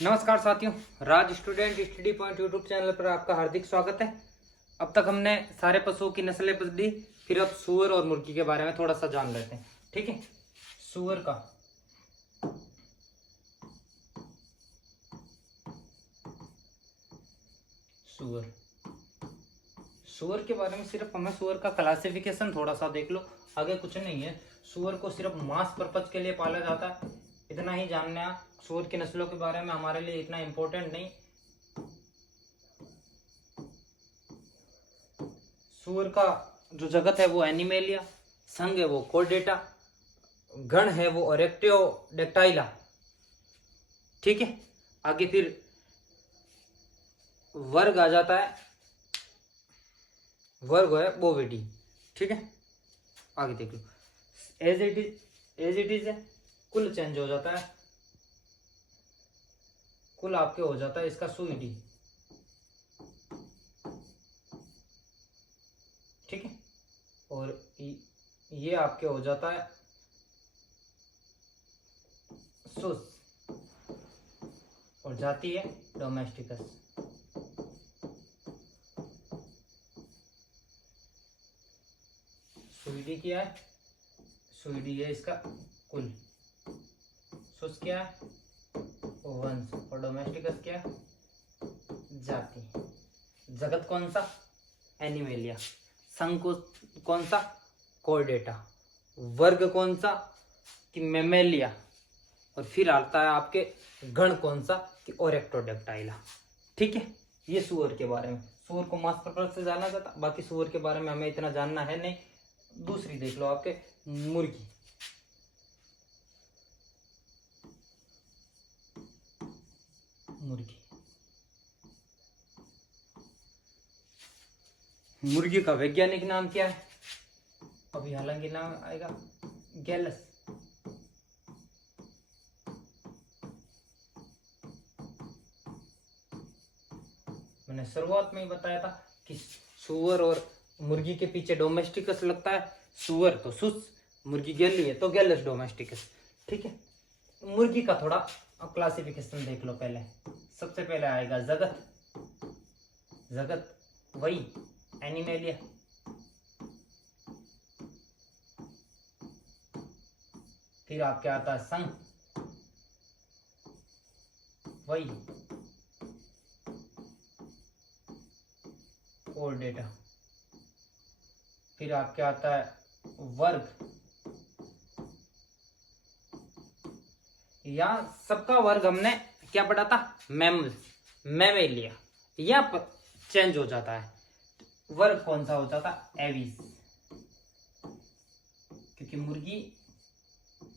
नमस्कार साथियों, Raj student study point YouTube channel पर आपका हार्दिक स्वागत है। अब तक हमने सारे पशुओं की नस्लें पढ़ी, फिर अब सूअर और मुर्गी के बारे में थोड़ा सा जान लेते हैं। ठीक है, सूअर का सूअर के बारे में सिर्फ हमें सूअर का क्लासिफिकेशन थोड़ा सा देख लो, आगे कुछ नहीं है। सूअर को सिर्फ मांस पर्पज के लिए पाला जाता है, इतना ही जानना। सूअर की नस्लों के बारे में हमारे लिए इतना इम्पोर्टेंट नहीं। सूअर का जो जगत है वो एनिमेलिया, संघ है वो कॉर्डेटा, गण है वो एरेक्टियोडेक्टाइला। ठीक है, आगे फिर वर्ग आ जाता है, वर्ग है बोविडी। ठीक है, आगे देख लो। एज इट इज है, कुल चेंज हो जाता है, कुल आपके हो जाता है इसका सुइडी। ठीक है, और ये आपके हो जाता है सुस, और जाती है डोमेस्टिकस। सुइडी क्या है? सुइडी है इसका कुल, सुस क्या है? वंश, और डोमेस्टिकस क्या है? जाति। जगत कौन सा? एनिमेलिया। संघ कौन सा? कॉर्डेटा। वर्ग कौन सा? कि मेमेलिया। और फिर आता है आपके गण कौन सा? कि ओरेक्टोडेक्टाइला। ठीक है, ये सूअर के बारे में। सूअर को मांस पर्पज से जाना जाता, बाकी सूअर के बारे में हमें इतना जानना है नहीं। दूसरी देख लो आपके मुर्गी। मुर्गी का वैज्ञानिक नाम क्या है? अभी हालांकि नाम आएगा गैलस। मैंने शुरुआत में ही बताया था कि सूअर और मुर्गी के पीछे डोमेस्टिकस लगता है। सूअर तो सुस, मुर्गी गैली है तो गैलस डोमेस्टिकस। ठीक है, मुर्गी का थोड़ा क्लासिफिकेशन देख लो। पहले सबसे पहले आएगा जगत। जगत वही एनिमेलिया। फिर आपके आता है संघ, वही कॉर्डेटा। फिर आपके आता है वर्ग, या सबका वर्ग हमने क्या पढ़ा था? Mammal, Mammalia. या चेंज हो जाता है, वर्ग कौन सा होता था? एविस, क्योंकि मुर्गी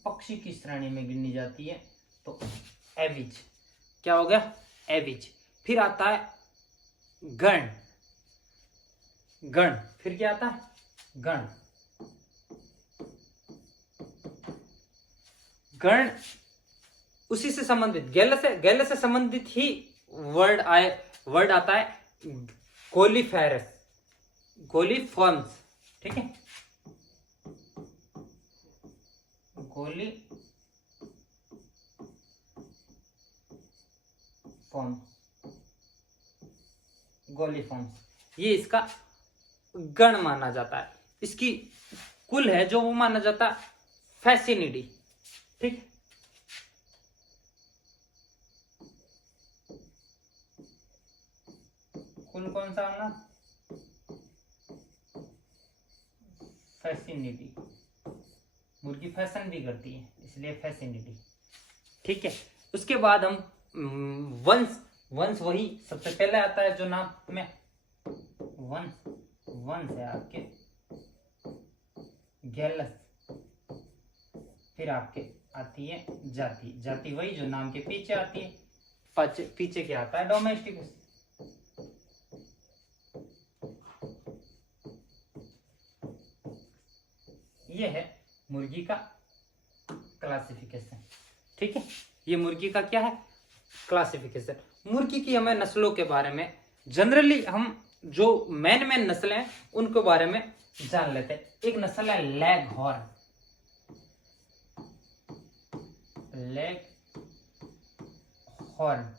पक्षी की श्रेणी में गिनी जाती है, तो एविज। क्या हो गया? एविज। फिर आता है गण। गण फिर क्या आता है? गण। गण उसी से संबंधित, गैलस से, गैलस से संबंधित ही वर्ड आता है गोलीफेरस, गोलीफॉर्म्स। ठीक है, गोलीफॉर्म्स, ये इसका गण माना जाता है। इसकी कुल है जो वो माना जाता है फैसिनिडी। ठीक, कुल कौन सा होना? फैसिनिडी। मुर्गी फैशन भी करती है, इसलिए फैसिनिडी। ठीक है, उसके बाद हम वंश। वंश वही सबसे पहले आता है जो नाम में वंश है आपके गैलस। फिर आपके आती है जाति। जाति वही जो नाम के पीछे आती है। पीछे क्या आता है? डोमेस्टिकस। ये है मुर्गी का क्लासिफिकेशन। ठीक है, ये मुर्गी का क्या है? क्लासिफिकेशन। मुर्गी की हमें नस्लों के बारे में जनरली हम जो मेन नस्लें हैं उनके बारे में जान लेते हैं। एक नस्ल है leg horn. Leg horn.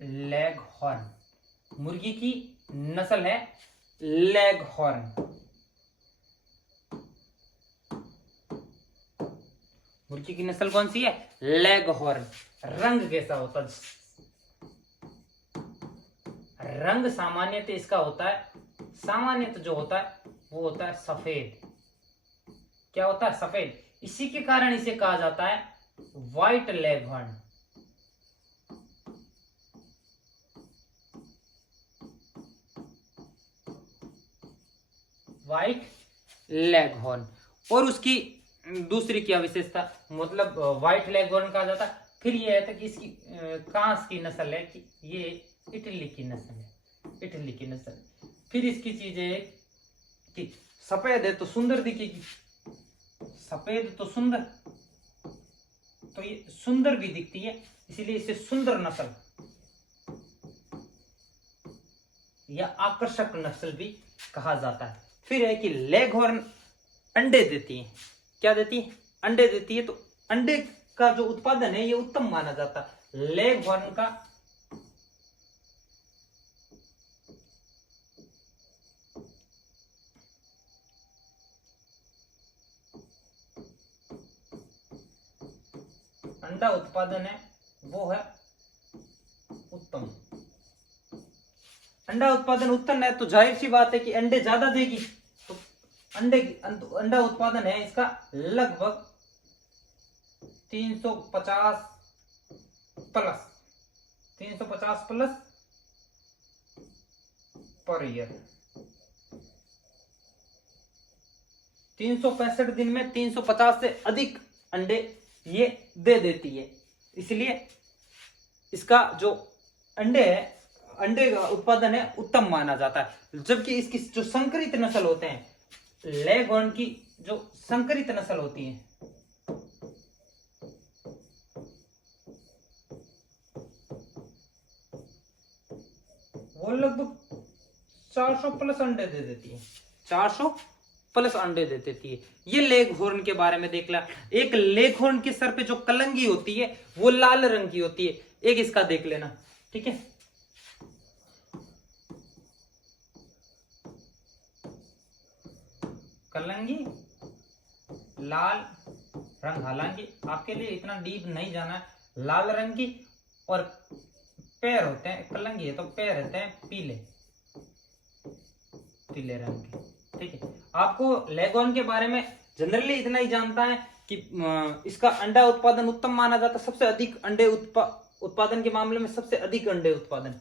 Leg horn, मुर्गी की नस्ल है लेग हॉर्न। मुर्गी की नस्ल कौन सी है? Leg horn. रंग कैसा होता है? रंग सामान्यतः इसका होता है, सामान्यतः जो होता है वो होता है सफेद। क्या होता है? सफेद। इसी के कारण इसे कहा जाता है white leg horn. White leg horn. और उसकी दूसरी क्या विशेषता, मतलब व्हाइट लेग हॉर्न कहा जाता है। फिर यह है कि इसकी कांस की नस्ल है, कि ये इटली की नस्ल है, इटली की नस्ल। फिर इसकी चीज है कि सफेद है तो सुंदर दिखेगी, सफेद तो सुंदर, तो ये सुंदर भी दिखती है, इसीलिए इसे सुंदर नस्ल या आकर्षक नस्ल भी कहा जाता है। फिर है कि लेग हॉर्न अंडे देती है। क्या देती है? अंडे देती है। तो अंडे का जो उत्पादन है ये उत्तम माना जाता है। लेग हॉर्न का अंडा उत्पादन है वो है उत्तम। अंडा उत्पादन उत्तम है तो जाहिर सी बात है कि अंडे ज्यादा देगी। तो अंडा उत्पादन है इसका लगभग 350 प्लस, 350 प्लस पर ईयर। 365 दिन में 350 से अधिक अंडे ये दे देती है, इसलिए इसका जो अंडे है, अंडे का उत्पादन है उत्तम माना जाता है। जबकि इसकी जो संकरित नस्ल होते हैं, लेग हॉर्न की जो संकरित नस्ल होती है, वो लगभग 400 प्लस अंडे दे देती है, 400 प्लस अंडे दे देती है। ये लेग हॉर्न के बारे में देख ला। एक लेग हॉर्न के सर पे जो कलंगी होती है वो लाल रंग की होती है, एक इसका देख लेना, ठीक है। कलंगी लाल रंग, हालांकि आपके लिए इतना डीप नहीं जाना है, लाल रंग की। और पैर होते हैं, कलंगी है तो पैर रहते हैं पीले, पीले रंग के, ठीक है। आपको लेग हॉर्न के बारे में जनरली इतना ही जानता है कि इसका अंडा उत्पादन उत्तम माना जाता है। सबसे अधिक अंडे उत्पादन के मामले में सबसे अधिक अंडे उत्पादन,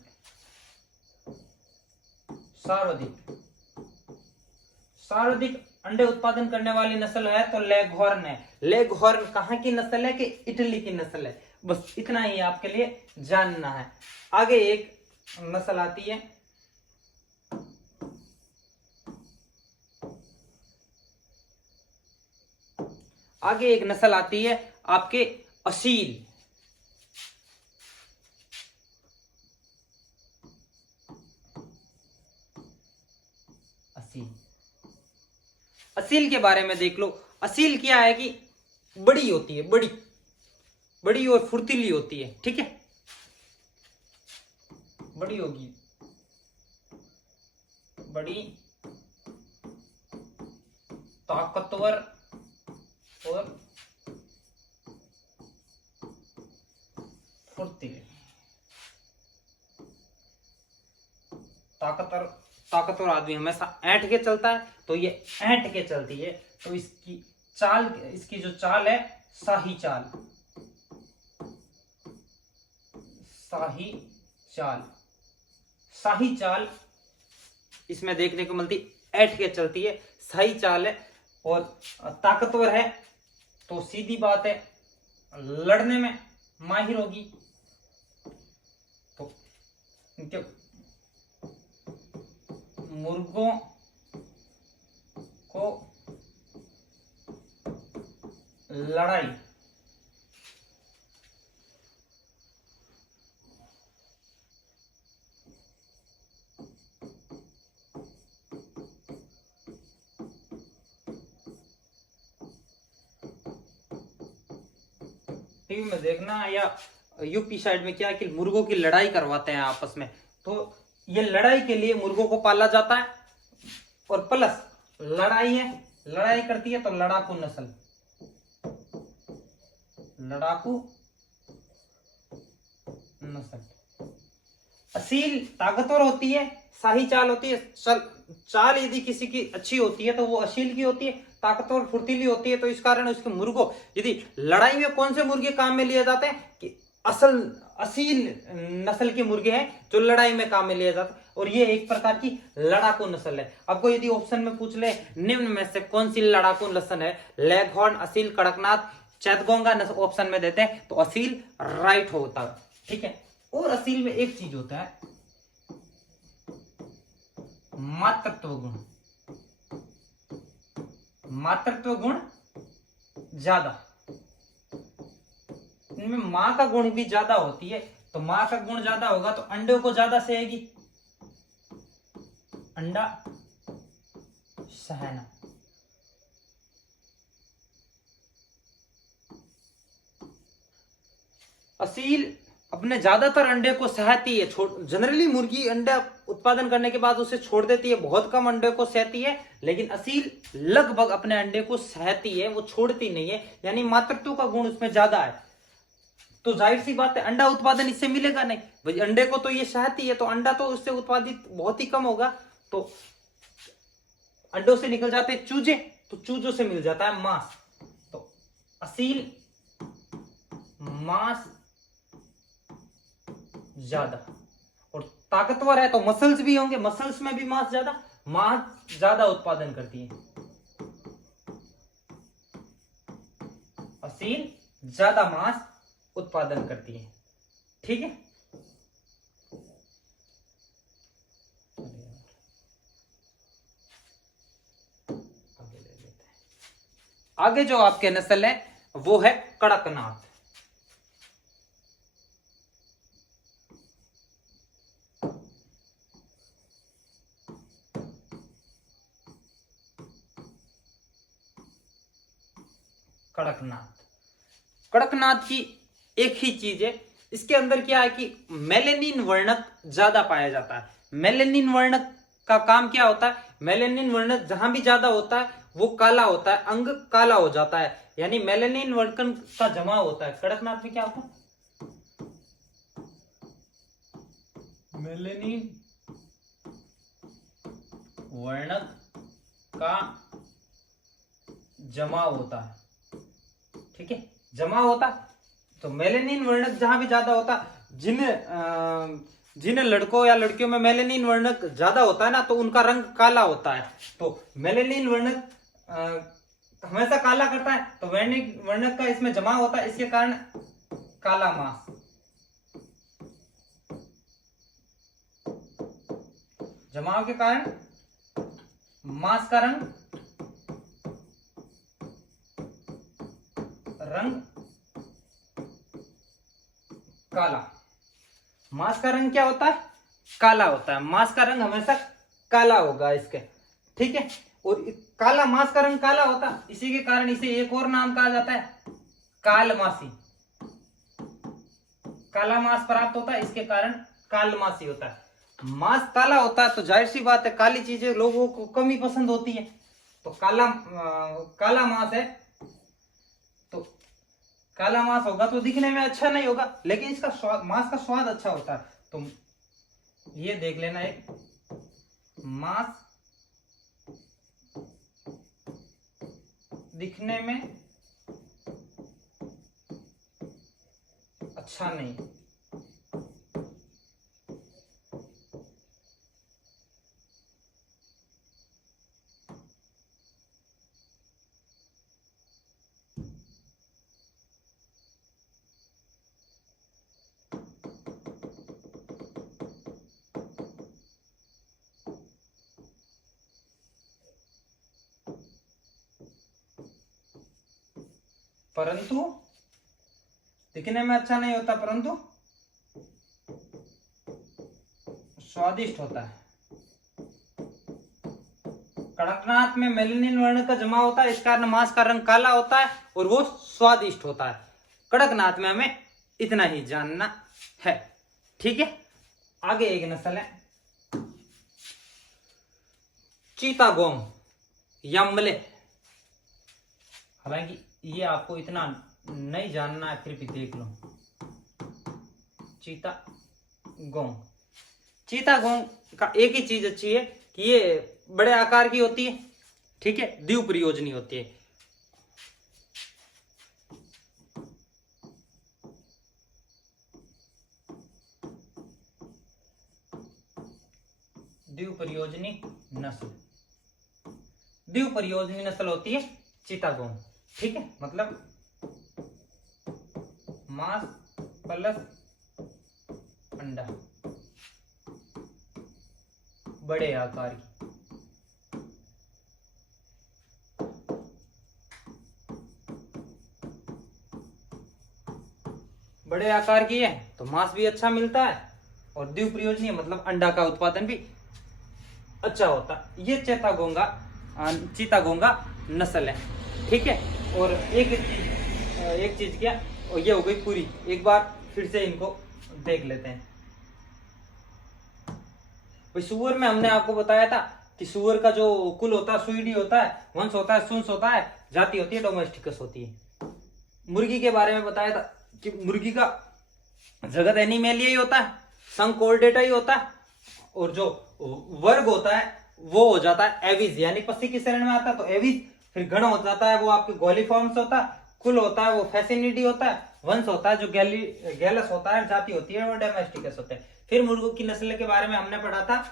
सर्वाधिक अंडे उत्पादन करने वाली नस्ल है तो लेग हॉर्न है। लेग हॉर्न कहां की नस्ल है? कि इटली की नस्ल है। बस इतना ही आपके लिए जानना है। आगे एक नस्ल आती है आपके असील। असील के बारे में देख लो। असील क्या है कि बड़ी होती है, बड़ी और फुर्तीली होती है, ठीक है। बड़ी होगी, बड़ी ताकतवर और फुर्तीली। ताकतवर आदमी हमेशा ऐंठ के चलता है, तो ये ऐंठ के चलती है। तो इसकी चाल, इसकी जो चाल है शाही चाल, शाही चाल, शाही चाल इसमें देखने को मिलती, ऐंठ के चलती है, शाही चाल है। और ताकतवर है तो सीधी बात है लड़ने में माहिर होगी। तो मुर्गों को लड़ाई टीवी में देखना, या यूपी साइड में क्या है कि मुर्गों की लड़ाई करवाते हैं आपस में। तो ये लड़ाई के लिए मुर्गों को पाला जाता है, और प्लस लड़ाई है, लड़ाई करती है तो लड़ाकू नस्ल, लड़ाकू नस्ल। असील ताकतवर होती है, शाही चाल होती है। चाल यदि किसी की अच्छी होती है तो वो असील की होती है, ताकतवर फुर्तीली होती है। तो इस कारण उसके मुर्गों, यदि लड़ाई में कौन से मुर्गे काम में लिए जाते हैं कि असील नस्ल के मुर्गे हैं जो लड़ाई में काम में लिए जाते हैं, और ये एक प्रकार की लड़ाकू नस्ल है। आपको यदि ऑप्शन में पूछ ले निम्न में से कौन सी लड़ाकू नस्ल है, लेगहॉर्न, असील, कड़कनाथ, चैतगोंगा ऑप्शन में देते हैं तो असील राइट होता है। ठीक है। और असील में एक चीज होता है, मातृत्व गुण। मातृत्व गुण ज्यादा, इनमें मां का गुण भी ज्यादा होती है। तो मां का गुण ज्यादा होगा तो अंडों को ज्यादा सहेगी, अंडा सहना। असील अपने ज्यादातर अंडे को सहती है। जनरली मुर्गी अंडा उत्पादन करने के बाद उसे छोड़ देती है, बहुत कम अंडे को सहती है। लेकिन असील लगभग अपने अंडे को सहती है, वो छोड़ती नहीं है, यानी मातृत्व का गुण उसमें ज्यादा है। तो जाहिर सी बात है अंडा उत्पादन इससे मिलेगा नहीं भाई, अंडे को तो ये सहती है तो अंडा तो उससे उत्पादित बहुत ही कम होगा। तो अंडों से निकल जाते हैं चूजे, तो चूजों से मिल जाता है मांस। तो असील मांस ज्यादा, और ताकतवर है तो मसल्स भी होंगे, मसल्स में भी मांस ज्यादा उत्पादन करती है। असील ज्यादा मांस उत्पादन करती है। ठीक है। आगे जो आपके नस्ल है वो है कड़कनाथ। कड़कनाथ, कड़कनाथ की एक ही चीज है, इसके अंदर क्या है कि मेलेनिन वर्णक ज्यादा पाया जाता है। मेलेनिन वर्णक का काम क्या होता है, मेलेनिन वर्णक जहां भी ज्यादा होता है वो काला होता है, अंग काला हो जाता है, यानी मेलेनिन वर्णक का जमाव होता है। कड़कनाथ में क्या होता है, मेलेनिन वर्णक का जमाव होता है। ठीक है, जमाव होता है। तो मेलेनिन वर्णक जहां भी ज्यादा होता, जिन लड़कों या लड़कियों में मेलेनिन वर्णक ज्यादा होता है ना, तो उनका रंग काला होता है। तो मेलेनिन वर्णक हमेशा काला करता है, तो वर्णक का इसमें जमा होता है, इसके कारण काला मांस। जमाव के कारण मांस का रंग काला। मांस का रंग क्या होता है, काला होता है। मांस का रंग हमेशा काला होगा इसके। ठीक है। और काला मांस का रंग काला होता, इसी के कारण इसे एक और नाम कहा जाता है, कालमासी। काला मांस प्राप्त होता है, इसके कारण कालमासी होता है। मांस काला होता है तो जाहिर सी बात है काली चीजें लोगों को कम ही पसंद होती है। तो काला मांस है, तो काला मांस होगा तो दिखने में अच्छा नहीं होगा, लेकिन इसका स्वाद, मांस का स्वाद अच्छा होता है। तो ये देख लेना, एक मांस दिखने में अच्छा नहीं। परंतु दिखने में अच्छा नहीं होता, परंतु स्वादिष्ट होता है। कड़कनाथ में मेलेनिन वर्ण का जमा होता है, इस कारण मांस का रंग काला होता है और वो स्वादिष्ट होता है। कड़कनाथ में हमें इतना ही जानना है। ठीक है, आगे एक नस्ल है चीतागोंग यमले। हालांकि ये आपको इतना नहीं जानना है, फिर भी देख लो। चीतागोंग, चीतागोंग का एक ही चीज अच्छी है कि ये बड़े आकार की होती है। ठीक है, द्विप्रयोजनी होती है। द्विप्रयोजनी नस्ल, द्विप्रयोजनी नस्ल होती है चीतागोंग। ठीक है, मतलब मांस प्लस अंडा, बड़े आकार की। बड़े आकार की है तो मांस भी अच्छा मिलता है और द्विप्रयोजनी है मतलब अंडा का उत्पादन भी अच्छा होता है। ये चीतागोंगा नस्ल है। ठीक है, और एक चीज क्या, और ये हो गई पूरी। एक बार फिर से इनको देख लेते हैं। भाई सुअर में हमने आपको बताया था कि सुअर का जो कुल होता है सुईडी होता है, वंश होता है, सुंस होता है, जाति होती है डोमेस्टिकस होती है। मुर्गी के बारे में बताया था कि मुर्गी का जगत एनिमेलिया ही होता है, संघ कोर्डेटा ही होता है, और जो वर्ग होता है वो हो जाता है एविज, यानी पक्षी की श्रेणी में आता है तो एविज। फिर गण हो जाता है वो आपके गोलीफॉर्म्स होता है, कुल होता है वो फैसिनिडी होता है, वंश होता है जो गैलस होता है, जाति होती है वो डोमेस्टिकस होते हैं। फिर मुर्गों की नस्ल के बारे में हमने पढ़ा था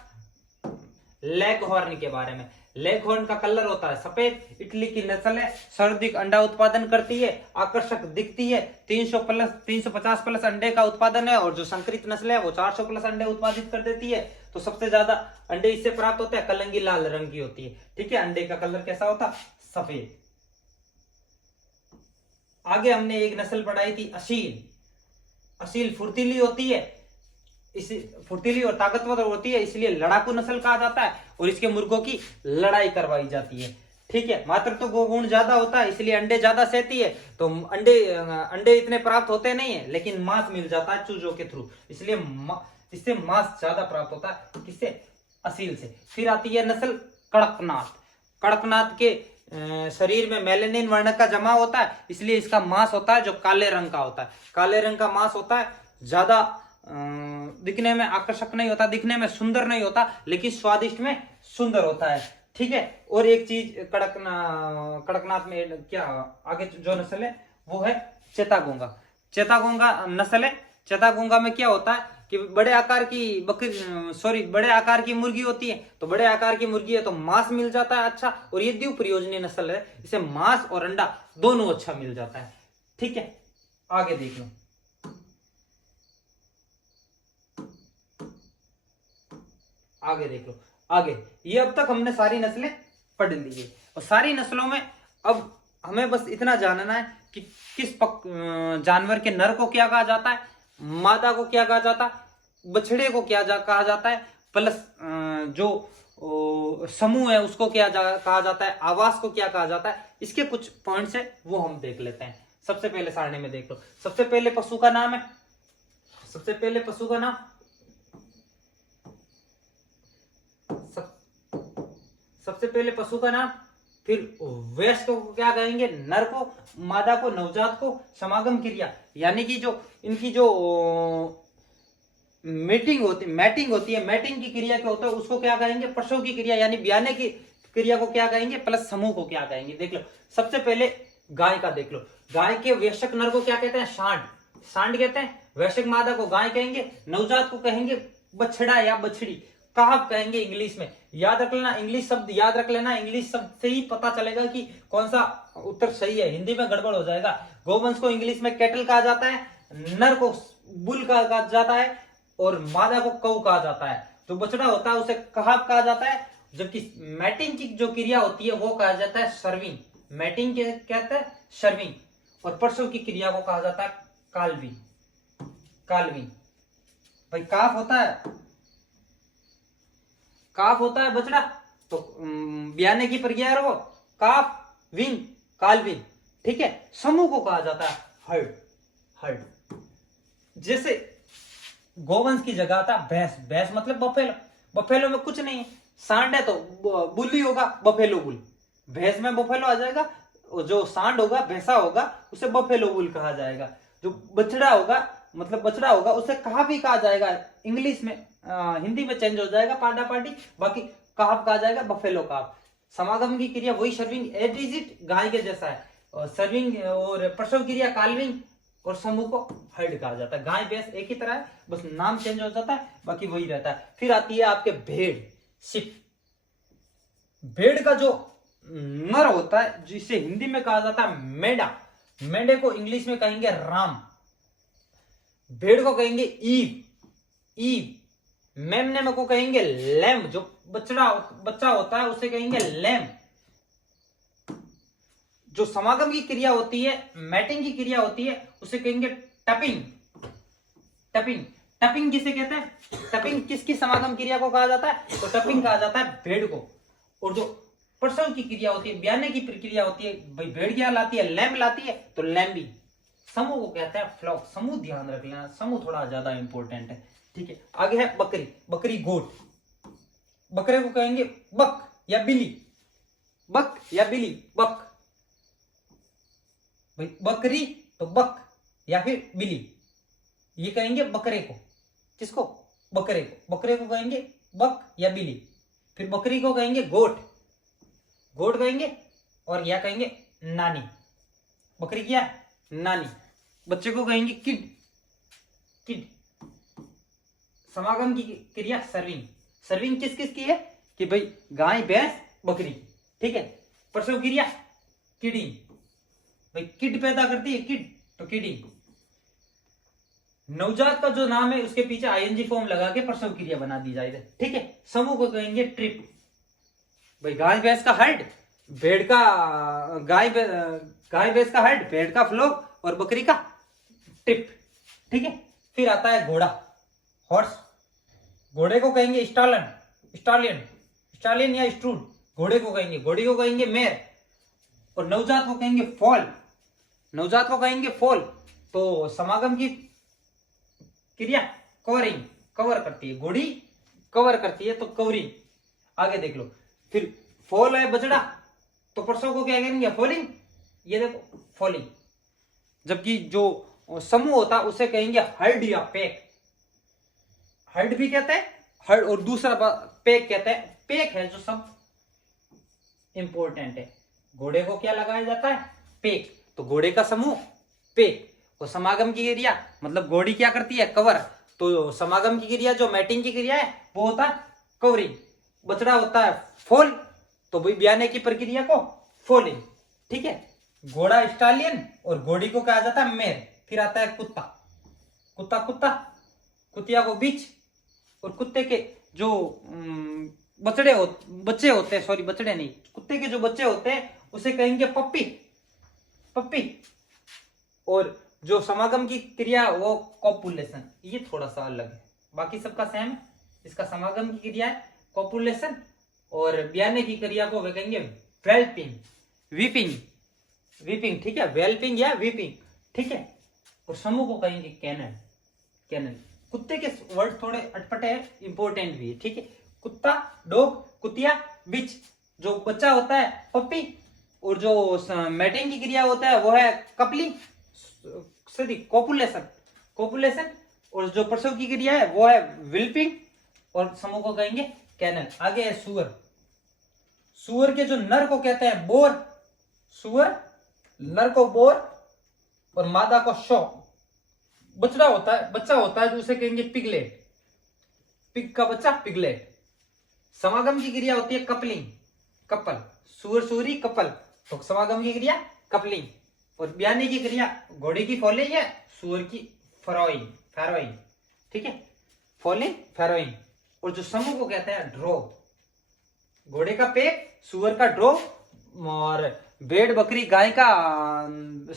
लेगहॉर्न के बारे में। लेगहॉर्न का कलर होता है सफेद, इटली की नस्ल है, सर्वाधिक अंडा उत्पादन करती है, आकर्षक दिखती है, 350 प्लस अंडे का उत्पादन है, और जो संकरित नस्ल है वो 400 प्लस अंडे उत्पादित कर देती है। तो सबसे ज्यादा अंडे इससे प्राप्त होते हैं, कलंगी लाल रंग की होती है। ठीक है, अंडे का कलर कैसा होता, सफेद। आगे हमने एक नस्ल पढ़ाई थी असील। असील फुर्तीली होती है, इस फुर्तीली और ताकतवर होती है, इसलिए लड़ाकू नस्ल कहा जाता है, और इसके मुर्गों की लड़ाई करवाई जाती है। ठीक है, मातृत्व तो गुण ज्यादा होता है, इसलिए अंडे ज्यादा सहती है, तो अंडे इतने प्राप्त होते नहीं है, लेकिन मांस मिल जाता है चूजों के थ्रू, इसलिए इससे मांस ज्यादा प्राप्त होता है। किससे, असील से। फिर आती है नस्ल कड़कनाथ। कड़कनाथ के शरीर में मेलेनिन वर्ण का जमा होता है, इसलिए इसका मांस होता है जो काले रंग का होता है। काले रंग का मांस होता है, ज्यादा दिखने में आकर्षक नहीं होता, दिखने में सुंदर नहीं होता, लेकिन स्वादिष्ट में सुंदर होता है। ठीक है, और एक चीज कड़कनाथ में क्या आगे जो नस्ल है वो है चेतागोंगा। चेतागोंगा नस्ल है। चेतागोंगा में क्या होता है कि बड़े आकार की मुर्गी होती है, तो बड़े आकार की मुर्गी है तो मांस मिल जाता है अच्छा, और ये द्विप्रयोजनीय नस्ल है, इसे मांस और अंडा दोनों अच्छा मिल जाता है। ठीक है, आगे देख लो। आगे देख लो। आगे ये अब तक हमने सारी नस्लें पढ़ ली है, और सारी नस्लों में अब हमें बस इतना जानना है कि किस जानवर के नर को क्या कहा जाता है, मादा को क्या कहा जाता है, बछड़े को क्या कहा जाता है, प्लस जो समूह है उसको क्या कहा जाता है, आवास को क्या कहा जाता है। इसके कुछ पॉइंट्स है वो हम देख लेते हैं। सबसे पहले सारणी में देख लो। सबसे पहले पशु का नाम है, सबसे पहले पशु का नाम, सबसे पहले पशु का नाम, फिर वयस्क को क्या कहेंगे, नर को, मादा को, नवजात को, समागम क्रिया यानी कि जो इनकी जो मैटिंग होती है, मैटिंग की क्रिया क्या होता है उसको क्या कहेंगे, प्रसव की क्रिया यानी ब्याने की क्रिया को क्या कहेंगे, प्लस समूह को क्या कहेंगे। देख लो, सबसे पहले गाय का देख लो। गाय के वयस्क नर को क्या कहते हैं, सांड, सांड कहते हैं। वयस्क मादा को गाय कहेंगे, नवजात को कहेंगे बछड़ा या बछड़ी, काहब कहेंगे इंग्लिश में। याद रख लेना, इंग्लिश शब्द याद रख लेना, इंग्लिश शब्द से ही पता चलेगा कि कौन सा उत्तर सही है, हिंदी में गड़बड़ हो जाएगा। गोवंश को इंग्लिश में कैटल कहा जाता है, नर को बुल कहा जाता है, और मादा को कौ कहा जाता है। जो बछड़ा होता है उसे काहब कहा जाता है, जबकि मैटिंग की जो क्रिया होती है वो कहा जाता है सर्विंग। मैटिंग कहते हैं सर्विंग, और प्रसव की क्रिया को कहा जाता है काल्विंग। काल्विंग भाई काफ होता है बछड़ा, तो ब्याने की प्रक्रिया है वो काफ विंग काल्विंग, ठीक है। समूह को कहा जाता है हर्ड। हर्ड जैसे गोवंश की जगह आता भैंस, भैंस मतलब बफेलो, बफेलो में कुछ नहीं है, सांड है तो बुली होगा बफेलो बुल, भैंस में बफेलो आ जाएगा, जो सांड होगा भैंसा होगा उसे बफेलो बुल कहा जाएगा, जो बछड़ा होगा मतलब बछड़ा होगा उसे कहा भी कहा जाएगा, इंग्लिश में हिंदी में चेंज हो जाएगा पाडा पाडी, बाकी काफ कहा जाएगा बफेलो काफ। समागम की क्रिया वही सर्विंग एज इज इट गाय के जैसा है, और सर्विंग और प्रसव क्रिया काल्विंग, और समूह को हर्ड कहा जाता है। गाय भैंस एक ही तरह है, बस नाम चेंज हो जाता है, बाकी वही रहता है। फिर आती है आपके भेड़ शिप। भेड़ का जो नर होता है जिसे हिंदी में कहा जाता है मेंढा, मेंढे को इंग्लिश में कहेंगे राम, भेड़ को कहेंगे ईव, ईव, मेमने को कहेंगे लैम, जो बच्चा होता है उसे कहेंगे लैम। जो समागम की क्रिया होती है, मैटिंग की क्रिया होती है, उसे कहेंगे टपिंग। टपिंग, टपिंग किसे कहते हैं? टपिंग किसकी समागम क्रिया को कहा जाता है? तो टपिंग कहा जाता है भेड़ को। और जो प्रसव की क्रिया होती है, ब्याने की प्रक्रिया होती है, भाई भेड़ क्या लाती है? लैम लाती है, तो लैम्बिंग। समूह को कहते हैं फ्लॉक। समूह ध्यान रख लेना, समूह थोड़ा ज्यादा इंपॉर्टेंट है, ठीक है। आगे है बकरी, बकरी गोट। बकरे को कहेंगे बक या बिली, बक या बिली, बक। भाई बकरी तो बक या फिर बिली, ये कहेंगे बकरे को। किसको? बकरे को। बकरे को कहेंगे बक या बिली। फिर बकरी को कहेंगे गोट, गोट कहेंगे, और या कहेंगे नानी। बकरी क्या? नानी। बच्चे को कहेंगे किड, किड। समागम की क्रिया सर्विंग। सर्विंग किस किस की है? कि भाई गाय भैंस बकरी, ठीक है। प्रसव क्रिया किडिंग, भाई किड पैदा करती है, किड तो किडिंग। नवजात का जो नाम है उसके पीछे आईएनजी फॉर्म लगा के प्रसव क्रिया बना दी जाए, ठीक है। समूह को कहेंगे ट्रिप। भाई गाय भैंस का हर्ड, भेड़ का गाय भैंस का हर्ड, भेड़ का फ्लोक, और बकरी का ट्रिप, ठीक है। फिर आता है घोड़ा, हॉर्स। घोड़े को कहेंगे स्टालन, स्टालियन, स्टालियन या स्ट्रूड। घोड़े को कहेंगे, घोड़ी को कहेंगे मेयर, और नवजात को कहेंगे फॉल, नवजात को कहेंगे फॉल। तो समागम की क्रिया कवरिंग, कवर करती है, घोड़ी कवर करती है तो कवरिंग। आगे देख लो, फिर फॉल है बछड़ा, तो प्रसव को क्या कहेंगे? फॉलिंग। ये देखो फॉलिंग। जबकि जो समूह होता है उसे कहेंगे हर्ड या पैक। हर्ड भी कहते हैं, हर्ड, और दूसरा पैक कहते हैं। पैक है जो सब इंपॉर्टेंट है। घोड़े को क्या लगाया जाता है? पैक। तो घोड़े का समूह पैक। और समागम की क्रिया मतलब घोड़ी क्या करती है? कवर। तो समागम की क्रिया जो मैटिंग की क्रिया है वो होता है कवरिंग। बछड़ा होता है फॉल, तो भाई ब्याने की प्रक्रिया को फॉलिंग, ठीक है। घोड़ा स्टालियन, और घोड़ी को कहा जाता है मेयर। फिर आता है कुत्ता, कुत्ता कुत्ता, कुतिया को बीच, और कुत्ते के जो बच्चे होते हैं, सॉरी बच्चे नहीं, कुत्ते के जो बच्चे होते हैं उसे कहेंगे पप्पी, पप्पी। और जो समागम की क्रिया वो कॉपुलेशन। ये थोड़ा सा अलग है, बाकी सबका सेम है। इसका समागम की क्रिया है कॉपुलेशन, और ब्याने की क्रिया को वे कहेंगे वेल्पिंग, वीपिंग, वीपिंग, ठीक है। वेल्पिंग या वीपिंग, ठीक है। और समूह को कहेंगे कैनल, कैनल। कुत्ते के वर्ड थोड़े अटपटे हैं, इंपॉर्टेंट भी है, ठीक है। कुत्ता, डॉग, कुतिया, बिच। जो बच्चा होता है पप्पी, और जो मैटिंग की क्रिया होता है वो है कपलिंग, सॉरी कॉपुलेशन, कॉपुलेशन। और जो प्रसव की क्रिया है वो है विल्पिंग, और समूह को कहेंगे कैनल। आगे है सुअर। सुअर के जो नर को कहते हैं बोर, सुअर, नर को बोर, और मादा को शॉ। बच्चा होता है जो उसे कहेंगे पिगलेट, पिग का बच्चा पिगलेट। समागम की क्रिया होती है कपलिंग, कपल। सुअर सूरी कपल, तो समागम की क्रिया कपलिंग। और ब्याने की क्रिया घोड़े की फॉलिंग है, सुअर की फरोइंग, फैरोइंग, ठीक है। फॉलिंग, फैरोइंग। और जो समूह को कहते हैं ड्रॉ। घोड़े का पेक, सुअर का ड्रॉ, और भेड़ बकरी गाय का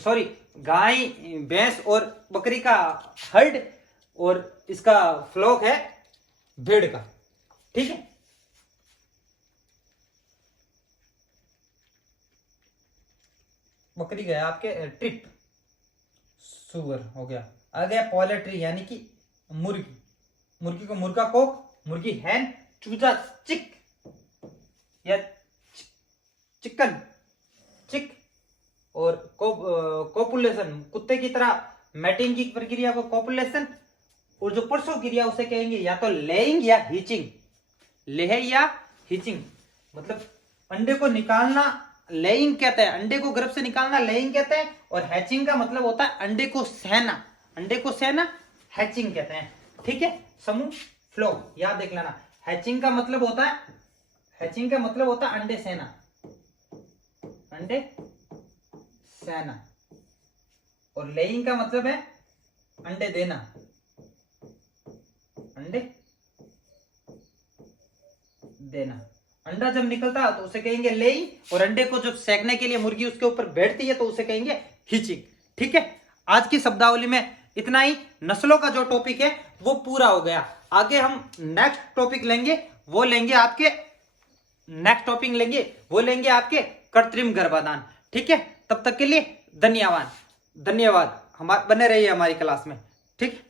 सॉरी गाय भैंस और बकरी का हर्ड और इसका फ्लॉक है भेड़ का। ठीक है, बकरी गया आपके ट्रिप, सुअर हो गया। आ गया पोल्ट्री यानी कि मुर्गी, मुर्गी को मुर्गा कोक, मुर्गी हैन, चूजा चिक या चिकन चिक, और कोपुलेशन कुत्ते की तरह मैटिंग की प्रक्रिया को कोपुलेशन, और जो प्रसव क्रिया उसे कहेंगे या तो लेइंग या हीचिंग। लेह या हीचिंग मतलब अंडे को निकालना लेइंग कहते हैं, अंडे को गर्भ से निकालना लेइंग कहते हैं, और हैचिंग का मतलब होता है अंडे को सहना, अंडे को सहना हैचिंग कहते हैं। ठीक है, समूह फ्लो याद देख लेना। हैचिंग का मतलब होता है, हैचिंग का मतलब होता है अंडे सहना, अंडे सहना, और लेइंग का मतलब है अंडे देना, अंडे देना। अंडा जब निकलता है तो उसे कहेंगे लेइंग, और अंडे को जब सेकने के लिए मुर्गी उसके ऊपर बैठती है तो उसे कहेंगे हिचिंग। ठीक है, आज की शब्दावली में इतना ही। नस्लों का जो टॉपिक है वो पूरा हो गया। आगे हम नेक्स्ट टॉपिक लेंगे, वो लेंगे आपके नेक्स्ट टॉपिक लेंगे वो लेंगे आपके कृत्रिम गर्भाधान। ठीक है, तब तक के लिए धन्यवाद, धन्यवाद। बने रहिए हमारी क्लास में। ठीक।